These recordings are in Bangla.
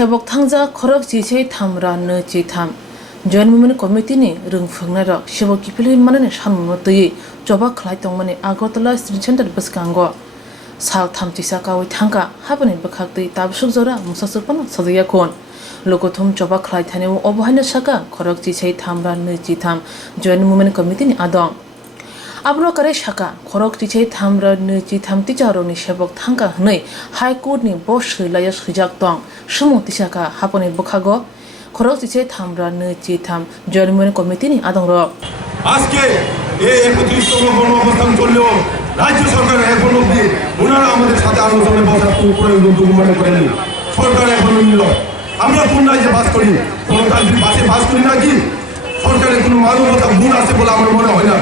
Shabok thangza khorok chiche thamra ne chitham join women committee ni rungphangna rak shabok kipili manane shanmo tyi joba khlai tongmani agotala street center baskango sak tham chisa kawi thangka habani bakhakti tabsuk jora musasukpan sadya kon lokothum joba khlai thane obhana saka khorok chiche thamra ne chitham join women committee ni adong abro kare shaka khorok chiche thamra ne chitham ticharo ni shabok thangka hnei high court ni boss layas khijak tong sumu tisaka haponi bokhago khorok chiche thamra ne chitham join women committee ni adong ro আজকে এই 31তম গণঅবস্থান চললেও রাজ্য সরকার এখন অবধি ওনারা আমাদের সাথে আলোচনায় বসার কোনো প্রয়োজন মনে করেনি। সরকার এখন নিল আমরা কোন রাজ্যে বাস করি, গণতান্ত্রিক বাসে বাস করি নাকি? সরকারের কোনো মানবতা গুণ আছে বলে আমার মনে হয় না।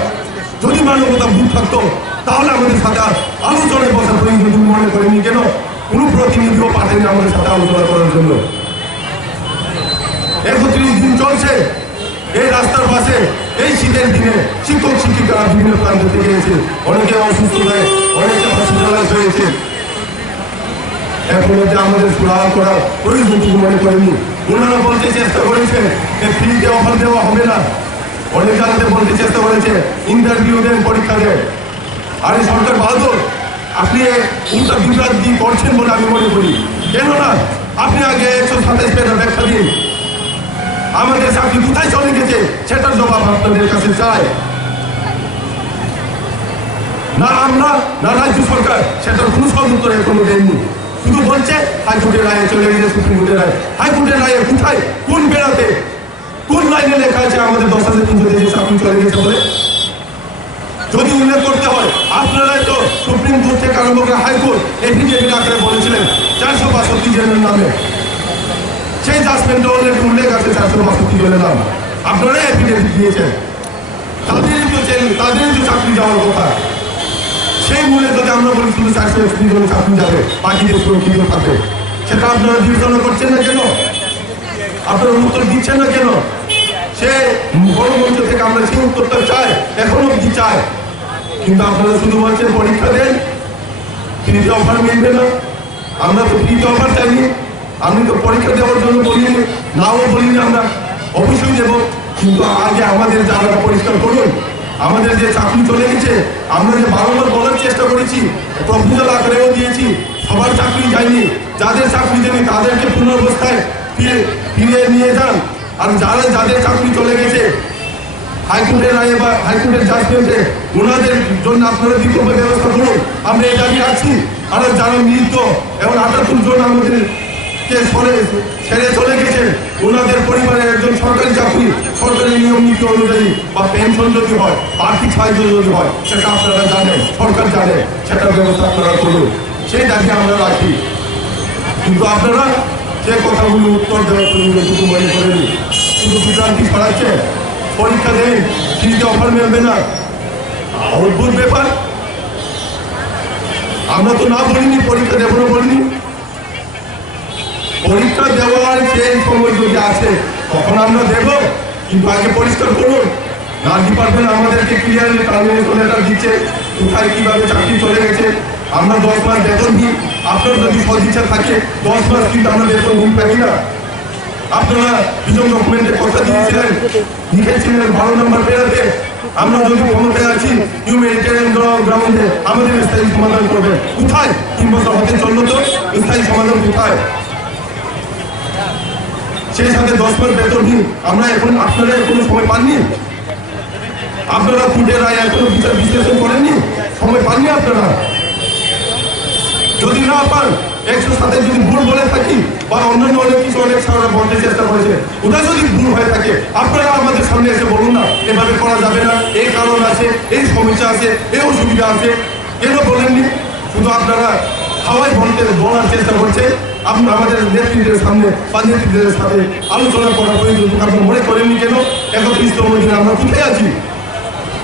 যদি মানবতা গুণ থাকতো তাহলে আমাদের সাথে আলোচনায় বসার প্রয়োজন মনে করেনি কেন? কোনো প্রতিনিধিও পাঠায়নি আমাদের সাথে আলোচনা করার জন্য। 31 দিন চলছে এই রাস্তার পাশে এই শীতের দিনে শিক্ষক শিক্ষিকারা বিভিন্ন প্রান্ত থেকে এসে অনেকে অসুস্থ হয়ে অনেকে হসপিটালাইজ হয়েছে। এখন যে আমাদের সুরাহা করা প্রয়োজন মনে করেনি। ওনারা বলতে চেষ্টা করেছে যে ফ্রিতে অফার দেওয়া হবে না, অনেক জায়গাতে বলতে চেষ্টা করেছে ইন্টারভিউ দেন পরীক্ষা দেন। আরে সরকার বাহাদুর, আপনি উল্টা বিভ্রান্তি করছেন বলে আমি মনে করি। কেননা আপনি আগে 127 পেজের ব্যাখ্যা দিন আমাদের চাকরি কোথায় চলে গেছে সেটার জবাব আপনাদের কাছে চাই। না আমরা না রাজ্য সরকার সেটার কোনো সদুত্তর এখনো দেননি, শুধু বলছে হাইকোর্টের রায়ে চলে গেছে, সুপ্রিম কোর্টের রায়। হাইকোর্টের রায়ে কোথায়, কোন বেড়াতে, কোন লাইনে লেখা আছে আমাদের 10,300 চাকরি চলে গেছে বলে? যদি উল্লেখ করতে হয় আপনারাই তো সুপ্রিম কোর্ট থেকে আরম্ভ করে হাইকোর্ট এফিডেভিট আকারে বলেছিলেন 462 জনের নামে। সেই জাজমেন্টে উল্লেখ আছে 462 জনের নাম, আপনারা এফিডেভিট দিয়েছেন। তাদেরই তো চাকরি যাওয়ার কথা। সেই মূলে যদি আমরা বলি শুধু 461 জনের চাকরি যাবে, বাকিদের সুরক্ষিত থাকবে, সেটা আপনারা বিবেচনা করছেন না কেন? আপনারা উত্তর দিচ্ছেন না কেন? সে বড় মঞ্চ থেকে আমরা সেই উত্তরটা চাই, এখনো অব্দি চাই। কিন্তু আপনারা শুধু বলছেন পরীক্ষা দেন, ফ্রিতে অফার মিলবে না। আমরা তো ফ্রিতে অফার চাইনি, আমি তো পরীক্ষা দেওয়ার জন্য বলিনি, নাও বলিনি, আমরা অবশ্যই দেব। কিন্তু আগে আমাদের জায়গাটা পরিষ্কার করুন। আমাদের যে চাকরি চলে গেছে, আমরা যে বারবার বলার চেষ্টা করেছি, প্রপোজাল আকারেও দিয়েছি, সবার চাকরি যায়নি। যাদের চাকরি যায়নি তাদেরকে পুনর্বস্থায় ফিরিয়ে নিয়ে যান। আর যাদের চাকরি চলে গেছে হাইকোর্টের রায়ে বা হাইকোর্টের জাজমেন্টে, ওনাদের জন্য আপনারা বিকল্প ব্যবস্থা করুন। আমরা এই দাবি রাখছি। আর যারা মৃত এবং 78 জন আমাদের ছেড়ে চলে গেছে, ওনাদের পরিবারের একজন সরকারি চাকরি সরকারি নিয়ম নীতি অনুযায়ী বা পেনশন যদি হয়, আর্থিক সাহায্য যদি হয়, সেটা আপনারা জানেন, সরকার জানে, সেটার ব্যবস্থা আপনারা করুন। সেই দাবি আমরা রাখি। কিন্তু আপনারা যে কথাগুলো উত্তর দেওয়ার জন্য মনে করেনি, শুধু বিভ্রান্তি ছড়াচ্ছে। পরীক্ষা দেন, ফ্রিতে অফার মিলবে না, অদ্ভুত ব্যাপার। আমরা তো না বলিনি পরীক্ষা দেবো না বলিনি। পরীক্ষা দেওয়ার সেই সময় যদি আছে তখন আমরা দেব, কিন্তু আগে পরিষ্কার করুন। না ডিপার্টমেন্ট আমাদেরকে ক্লিয়ারলি টার্মিনেশন লেটার দিচ্ছে কোথায় কিভাবে চাকরি চলে গেছে। আমরা 10 মাস বেতন দিই, আপনার যদি সদিচ্ছা থাকে 10 মাস কিন্তু আমরা বেতন পাই না। আপনারা দুজন ডকুমেন্টের কথা দিয়েছিলেন, লিখেছিলেন 12 নম্বর পেরাতে আমরা যদি ক্ষমতায় আছি হিউম্যানিটেরিয়ান গ্রাউন্ডে আমাদের স্থায়ী সমাধান করবে। কোথায়? 3 বছর হতে চললো তো স্থায়ী সমাধান কোথায়? সেই সাথে 10 মাস বেতন দিন, আমরা এখন আপনারা কোনো সময় পাননি। আপনারা কোর্টের রায় এখনো বিচার বিশ্লেষণ করেননি, সময় পাননি আপনারা। যদি না পান 107 যদি ভুল বলে থাকি বা অন্যান্য অনেক কিছু অনেক সারা বলতে চেষ্টা করেছে, ওটা যদি ভুল হয়ে থাকে আপনারা আমাদের সামনে এসে বলুন না এভাবে করা যাবে না, এই কারণ আছে, এই সমস্যা আছে, এই অসুবিধা আছে। কেন বলেননি? শুধু আপনারা হাওয়াই বলার চেষ্টা করছে। আপনারা আমাদের নেতৃত্বের সামনে বা নেতৃত্বের সাথে আলোচনা করার প্রয়োজন আপনারা মনে করেননি কেন? 31তম দিনে আমরা কোথায় আছি?